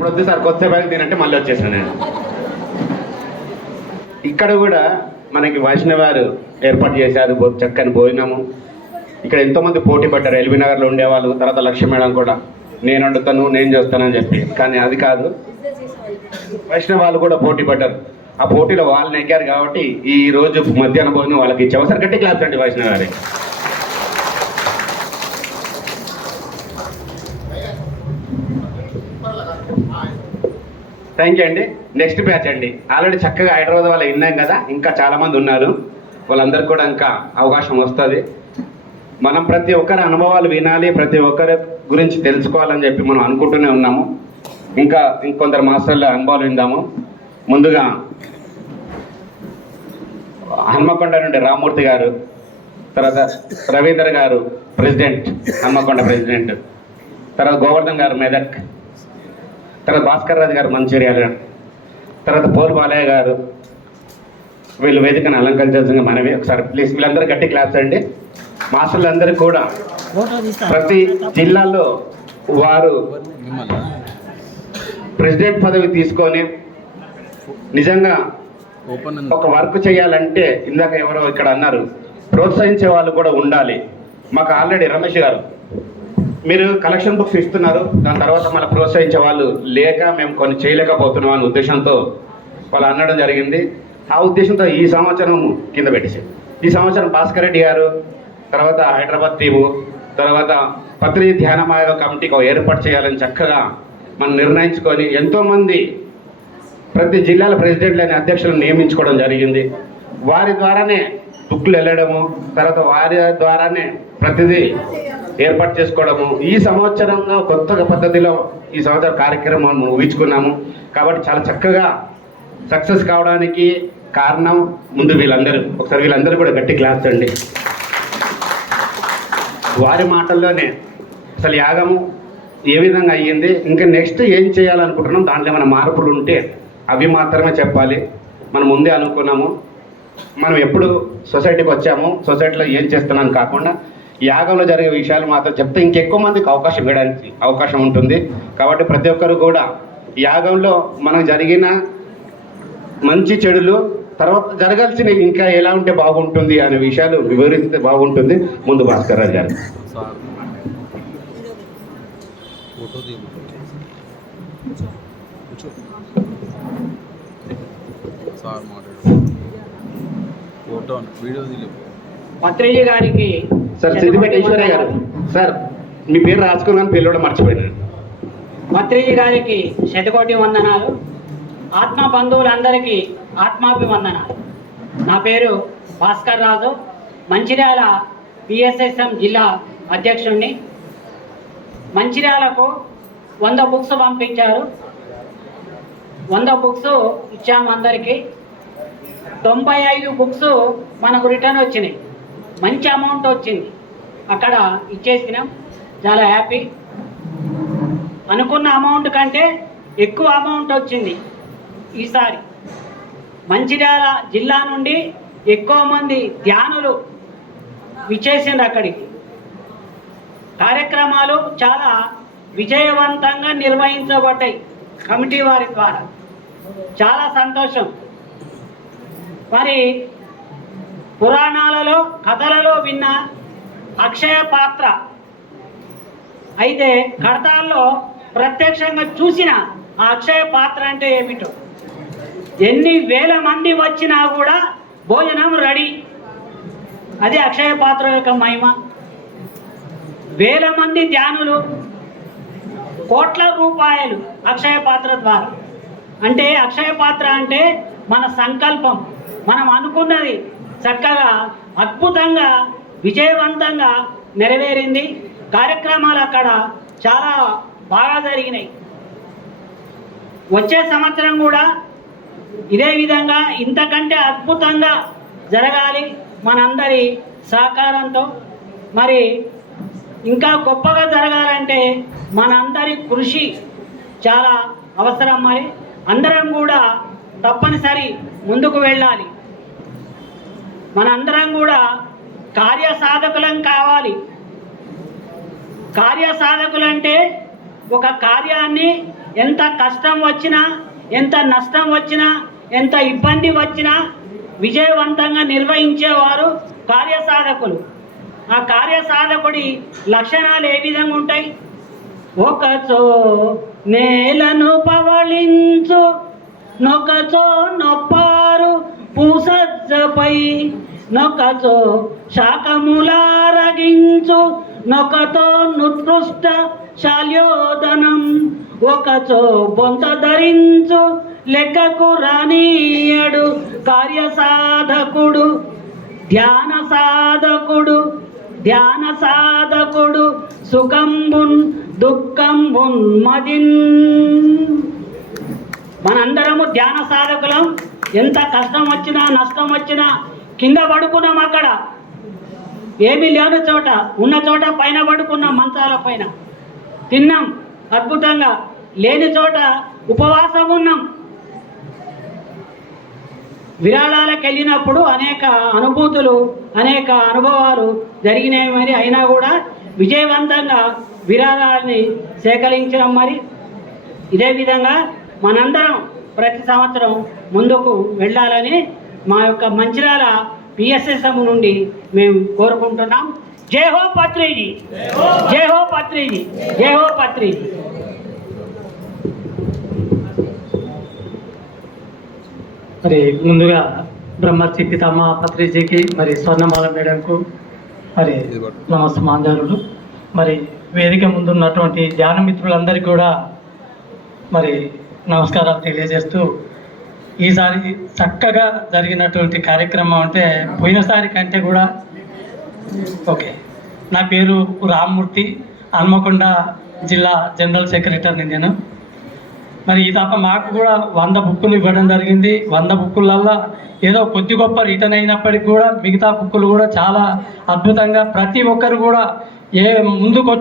ఇప్పుడు వద్దు సార్ కొద్దిసేపు తినంటే మళ్ళీ వచ్చేసాను నేను. ఇక్కడ కూడా మనకి వైష్ణవారు ఏర్పాటు చేశారు చక్కని భోజనము. ఇక్కడ ఎంతోమంది పోటీ పడ్డారు. ఎల్బీ నగర్లో ఉండేవాళ్ళు, తర్వాత లక్ష్మీ మేడం కూడా నేను వండుతాను నేను చేస్తానని చెప్పి, కానీ అది కాదు, వైష్ణవాళ్ళు కూడా పోటీ పడ్డారు. ఆ పోటీలో వాళ్ళు నెగ్గారు కాబట్టి ఈ రోజు మధ్యాహ్న భోజనం వాళ్ళకి ఇచ్చే అవసరం గట్టి క్లాస్ అండి వైష్ణవ్ గారికి. థ్యాంక్ యూ అండి. నెక్స్ట్ బ్యాచ్ అండి. ఆల్రెడీ చక్కగా హైదరాబాద్ వాళ్ళు విన్నాం కదా, ఇంకా చాలామంది ఉన్నారు. వాళ్ళందరికీ కూడా ఇంకా అవకాశం వస్తుంది. మనం ప్రతి ఒక్కరి అనుభవాలు వినాలి, ప్రతి ఒక్కరి గురించి తెలుసుకోవాలని చెప్పి మనం అనుకుంటూనే ఉన్నాము. ఇంకా ఇంకొందరు మాస్టర్ల అనుభవాలు విందాము. ముందుగా హన్మకొండ నుండి రామ్మూర్తి గారు, తర్వాత రవీందర్ గారు ప్రెసిడెంట్, హన్మకొండ ప్రెసిడెంట్, తర్వాత గోవర్ధన్ గారు మెదక్, తర్వాత భాస్కర్ రాజు గారు మంచిర్యాల, తర్వాత పోల్ బాలయ్య గారు. వీళ్ళు వేదికను అలంకరించాల్సిందిగా మనమే. ఒకసారి ప్లీజ్ వీళ్ళందరూ గట్టి క్లాస్ అండి. మాస్టర్లందరూ కూడా ప్రతి జిల్లాలో వారు ప్రెసిడెంట్ పదవి తీసుకొని నిజంగా ఒక వర్క్ చేయాలంటే, ఇందాక ఎవరో ఇక్కడ అన్నారు, ప్రోత్సహించే వాళ్ళు కూడా ఉండాలి. మాకు ఆల్రెడీ రమేష్ గారు మీరు కలెక్షన్ బుక్స్ ఇస్తున్నారు, దాని తర్వాత మళ్ళీ ప్రోత్సహించే వాళ్ళు లేక మేము కొన్ని చేయలేకపోతున్నాం అనే ఉద్దేశంతో వాళ్ళు అనడం జరిగింది. ఆ ఉద్దేశంతో ఈ సంవత్సరం కింద పెట్టేసి, ఈ సంవత్సరం భాస్కర్ రెడ్డి గారు, తర్వాత హైదరాబాద్ టీము, తర్వాత పత్రి ధ్యానమాయ కమిటీకి ఏర్పాటు చేయాలని చక్కగా మనం నిర్ణయించుకొని ఎంతోమంది ప్రతి జిల్లాల ప్రెసిడెంట్లని అధ్యక్షులను నియమించుకోవడం జరిగింది. వారి ద్వారానే బుక్లు వెళ్ళడము, తర్వాత వారి ద్వారానే ప్రతిదీ ఏర్పాటు చేసుకోవడము. ఈ సంవత్సరంగా కొత్త పద్ధతిలో ఈ సంవత్సరం కార్యక్రమం ఊహించుకున్నాము. కాబట్టి చాలా చక్కగా సక్సెస్ కావడానికి కారణం ముందు వీళ్ళందరూ. ఒకసారి వీళ్ళందరూ కూడా గట్టి క్లాస్ అండి. వారి మాటల్లోనే అసలు యాగము ఏ విధంగా అయ్యింది, ఇంకా నెక్స్ట్ ఏం చేయాలనుకుంటున్నాం, దాంట్లో ఏమైనా మార్పులు ఉంటే అవి మాత్రమే చెప్పాలి. మనం ముందే అనుకున్నాము, మనం ఎప్పుడు సొసైటీకి వచ్చాము, సొసైటీలో ఏం చేస్తున్నాం కాకుండా యాగంలో జరిగే విషయాలు మాత్రం చెప్తే ఇంకెక్కువ మందికి అవకాశం ఇవ్వడానికి అవకాశం ఉంటుంది. కాబట్టి ప్రతి ఒక్కరు కూడా యాగంలో మనకు జరిగిన మంచి చెడులు, తర్వాత జరగాల్సినవి ఇంకా ఎలా ఉంటే బాగుంటుంది అనే విషయాలు వివరిస్తే బాగుంటుంది. ముందు భాస్కర్ రాజు గారు. పత్రిజీ గారికి సార్, సిద్దిపేట ఈశ్వరయ్య గారు సార్, మీ పేరు రాసుకున్నాను, పేరు కూడా మర్చిపోయినాను. పత్రిజీ గారికి శతకోటి వందనాలు. ఆత్మ బంధువులందరికీ ఆత్మాభివందనాలు. నా పేరు భాస్కర్ రాజు, మంచిర్యాల పిఎస్ఎస్ఎం జిల్లా అధ్యక్షుడిని. మంచిర్యాలకు 100 బుక్స్ పంపించారు. 100 బుక్స్ ఇచ్చాము అందరికీ. 95 బుక్స్ మనకు రిటర్న్ వచ్చినాయి. మంచి అమౌంట్ వచ్చింది, అక్కడ ఇచ్చేసినాం. చాలా హ్యాపీ. అనుకున్న అమౌంట్ కంటే ఎక్కువ అమౌంట్ వచ్చింది ఈసారి. మంచిర్యాల జిల్లా నుండి ఎక్కువ మంది ధ్యానులు విచ్చేసింది అక్కడికి. కార్యక్రమాలు చాలా విజయవంతంగా నిర్వహించబడ్డాయి కమిటీ వారి ద్వారా. చాలా సంతోషం. మరి పురాణాలలో కథలలో విన్న అక్షయ పాత్ర అయితే కడతాల్లో ప్రత్యక్షంగా చూసిన ఆ అక్షయ పాత్ర అంటే ఏమిటో, ఎన్ని వేల మంది వచ్చినా కూడా భోజనం రెడీ. అది అక్షయ పాత్ర యొక్క మహిమ. వేల మంది ధ్యానులు, కోట్ల రూపాయలు అక్షయ పాత్ర ద్వారా. అంటే అక్షయ పాత్ర అంటే మన సంకల్పం, మనం అనుకున్నది చక్కగా అద్భుతంగా విజయవంతంగా నెరవేరింది. కార్యక్రమాలు అక్కడ చాలా బాగా జరిగినాయి. వచ్చే సంవత్సరం కూడా ఇదే విధంగా ఇంతకంటే అద్భుతంగా జరగాలి మనందరి సహకారంతో. మరి ఇంకా గొప్పగా జరగాలంటే మనందరి కృషి చాలా అవసరం. మరి అందరం కూడా తప్పనిసరి ముందుకు వెళ్ళాలి. మనందరం కూడా కార్యసాధకులం కావాలి. కార్యసాధకులంటే ఒక కార్యాన్ని ఎంత కష్టం వచ్చినా, ఎంత నష్టం వచ్చినా, ఎంత ఇబ్బంది వచ్చినా విజయవంతంగా నిర్వహించేవారు కార్యసాధకులు. ఆ కార్యసాధకుడి లక్షణాలు ఏ విధంగా ఉంటాయి? ఒకచో నేలను పవళించు, నొకచో నొప్పారు పూసజ్జపై, నొకచో శాకములారగించు, నొకతో నుత్కృష్ట శాల్యోదనం, ఒకచో బొంత ధరించు లెక్కకు రానీయడు కార్యసాధకుడు. ధ్యాన సాధకుడు, ధ్యాన సాధకుడు సుఖంబున్ దుఃఖంబున్ మదిన్. మనందరము ధ్యాన సాధకులం. ఎంత కష్టం వచ్చినా నష్టం వచ్చినా కింద పడుకున్నాం, అక్కడ ఏమీ లేని చోట, ఉన్న చోట పైన పడుకున్నాం, మంచాల పైన తిన్నాం అద్భుతంగా, లేని చోట ఉపవాసం ఉన్నాం. విరాళాలకు వెళ్ళినప్పుడు అనేక అనుభూతులు, అనేక అనుభవాలు జరిగినాయి. మరి అయినా కూడా విజయవంతంగా విరాళాలని సేకరించడం. మరి ఇదే విధంగా మనందరం ప్రతి సంవత్సరం ముందుకు వెళ్ళాలని మా యొక్క మంచిర్యాల పిఎస్ఎస్ఎం నుండి మేము కోరుకుంటున్నాం. జై హో పత్రిజీ, జై హో పత్రిజీ, జై హో పత్రిజీ. మరి ముందుగా బ్రహ్మర్షి పితామహ పత్రిజీకి, మరి స్వర్ణమాల మేడంకు మరి నమస్మాంజలు. మరి వేదిక ముందున్నటువంటి ధ్యాన మిత్రులందరికీ కూడా మరి నమస్కారాలు తెలియజేస్తూ, ఈసారి చక్కగా జరిగినటువంటి కార్యక్రమం అంటే పోయినసారి కంటే కూడా ఓకే. నా పేరు రామ్మూర్తి, హన్మకొండ జిల్లా జనరల్ సెక్రటరీని నేను. మరి ఈ తప్ప మాకు కూడా 100 బుక్కులు ఇవ్వడం జరిగింది. 100 బుక్కులల్లో ఏదో కొద్ది గొప్ప రిటర్న్ అయినప్పటికీ కూడా మిగతా బుక్కులు కూడా చాలా అద్భుతంగా ప్రతి ఒక్కరు కూడా ముందుకు